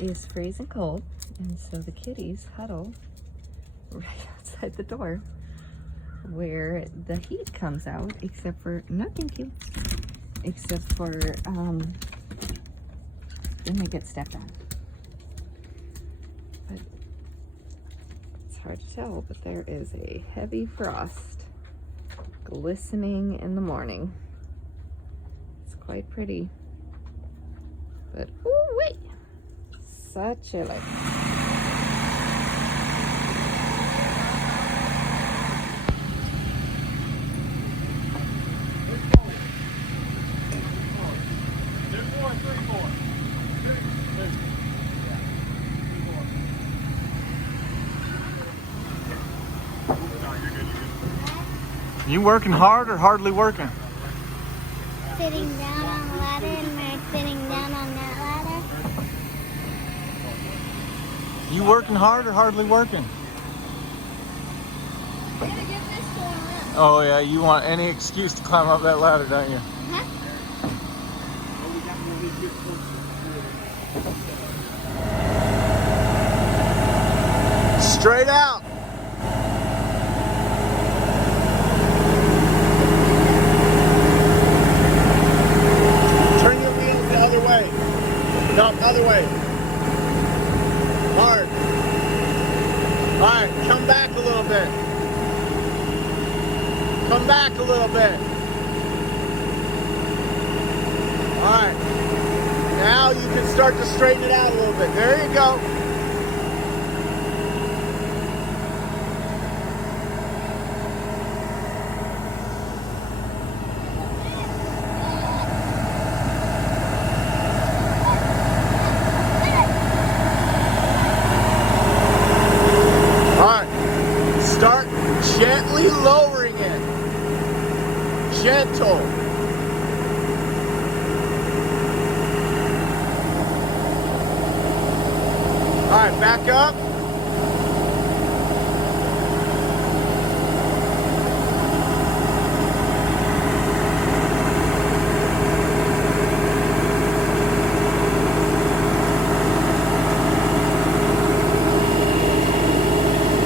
is freezing cold, and so the kitties huddle right outside the door where the heat comes out, except for, no thank you, except for, then they get stepped on. But it's hard to tell, but there is a heavy frost glistening in the morning. It's quite pretty. But, ooh, wait, so chilly. You working hard or hardly working? Sitting down on the ladder and we're sitting down on that ladder. You working hard or hardly working? Oh yeah, you want any excuse to climb up that ladder, don't you? Straight out. Turn your wheels the other way. No, other way. Hard. All right, come back a little bit. Come back a little bit. All right. Now you can start to straighten it out a little bit. There you go. Start gently lowering it. Gentle. All right, back up.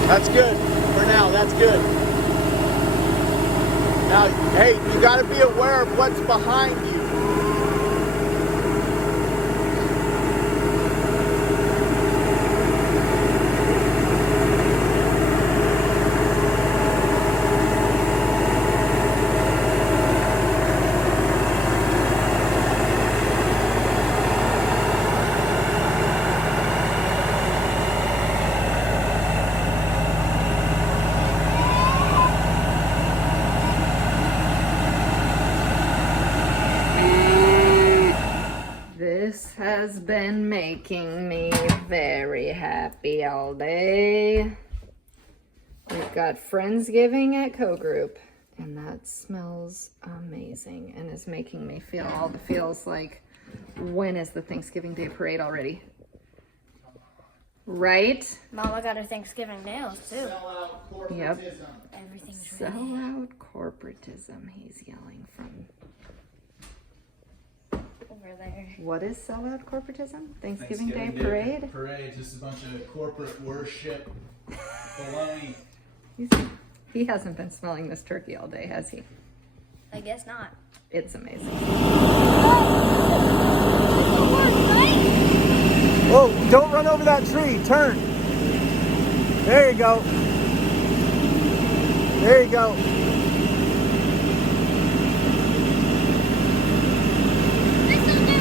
That's good. For now, that's good. Now, hey, you got to be aware of what's behind you. This has been making me very happy all day. We've got Friendsgiving at Co-Group, and that smells amazing and is making me feel all the feels like, when is the Thanksgiving Day parade already? Right? Mama got her Thanksgiving nails too. Yep. Everything's Sell ready. out corporatism, he's yelling from Over there. What is sellout corporatism? Thanksgiving Day parade? Parade, just a bunch of corporate worship, baloney. He hasn't been smelling this turkey all day, has he? I guess not. It's amazing. Whoa, don't run over that tree. Turn. There you go. There you go.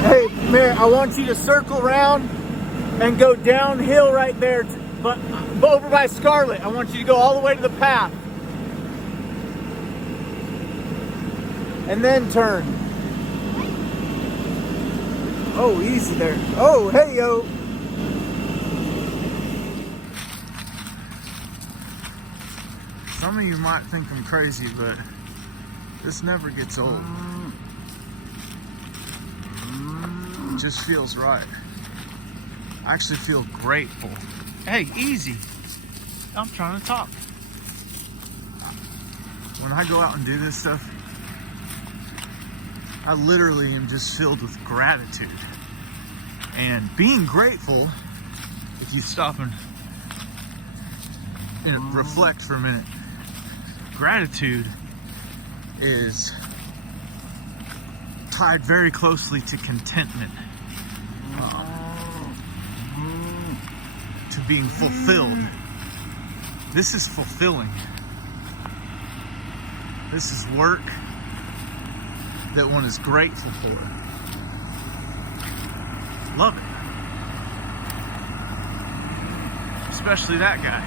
Hey, Mary, I want you to circle around and go downhill right there, but over by Scarlet. I want you to go all the way to the path. And then turn. Oh, easy there. Oh, hey, yo. Some of you might think I'm crazy, but this never gets old. It just feels right. I actually feel grateful. Hey, easy. I'm trying to talk. When I go out and do this stuff, I literally am just filled with gratitude. And being grateful, if you stop and reflect for a minute, gratitude is tied very closely to contentment, to being fulfilled. This is fulfilling. This is work that one is grateful for. Love it. Especially that guy.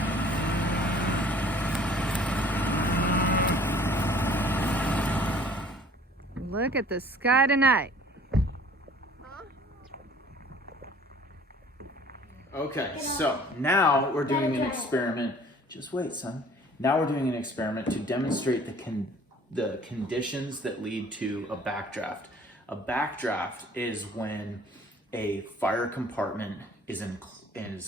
Look at the sky tonight. Okay, so now we're doing an experiment. Just wait, son. Now we're doing an experiment to demonstrate the conditions that lead to a backdraft. A backdraft is when a fire compartment is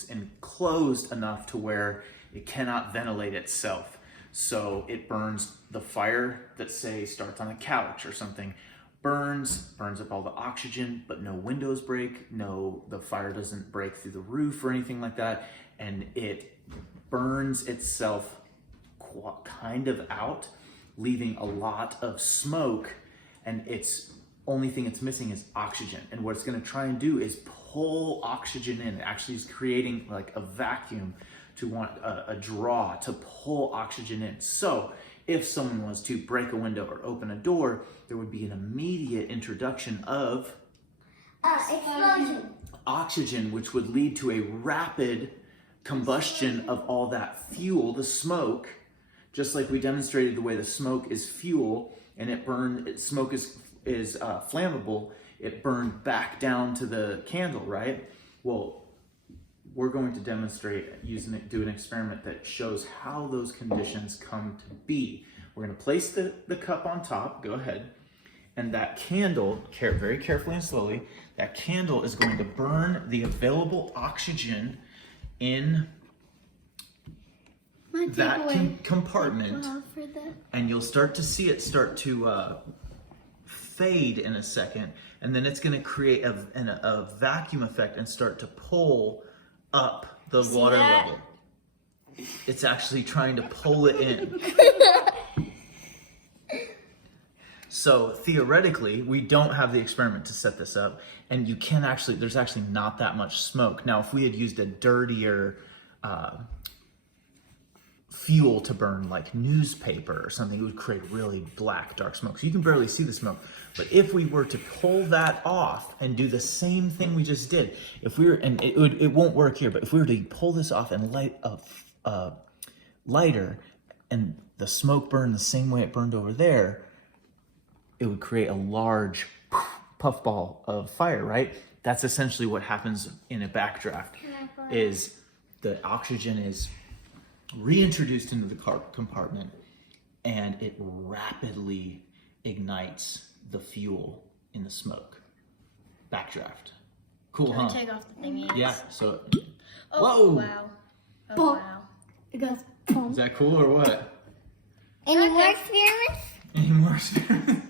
enclosed enough to where it cannot ventilate itself. So it burns the fire that, say, starts on a couch or something, burns up all the oxygen, but no windows break, the fire doesn't break through the roof or anything like that, and it burns itself kind of out, leaving a lot of smoke, and it's only thing it's missing is oxygen. And what it's going to try and do is pull oxygen in. It actually is creating like a vacuum to want a draw to pull oxygen in. So if someone was to break a window or open a door, there would be an immediate introduction of explosion. Oxygen, which would lead to a rapid combustion of all that fuel, the smoke, just like we demonstrated the way the smoke is fuel and smoke is flammable, it burned back down to the candle, right? Well, we're going to demonstrate do an experiment that shows how those conditions come to be. We're going to place the cup on top, go ahead, and that candle, very carefully and slowly, that candle is going to burn the available oxygen in that compartment, and you'll start to see it start to fade in a second, and then it's going to create a vacuum effect and start to pull up the water level. It's actually trying to pull it in. So theoretically, we don't have the experiment to set this up, and there's actually not that much smoke. Now, if we had used a dirtier fuel to burn, like newspaper or something, it would create really black, dark smoke. So you can barely see the smoke. But if we were to pull that off and do the same thing we just did, it won't work here, but if we were to pull this off and light a lighter and the smoke burned the same way it burned over there, it would create a large puffball of fire, right? That's essentially what happens in a backdraft, is the oxygen is reintroduced into the compartment and it rapidly ignites the fuel in the smoke. Backdraft. Cool, huh? Take off the thingies. Yeah, so... Oh, whoa! wow. Oh, wow. It goes boom. Is that cool or what? Any more experiments? Any more experiments?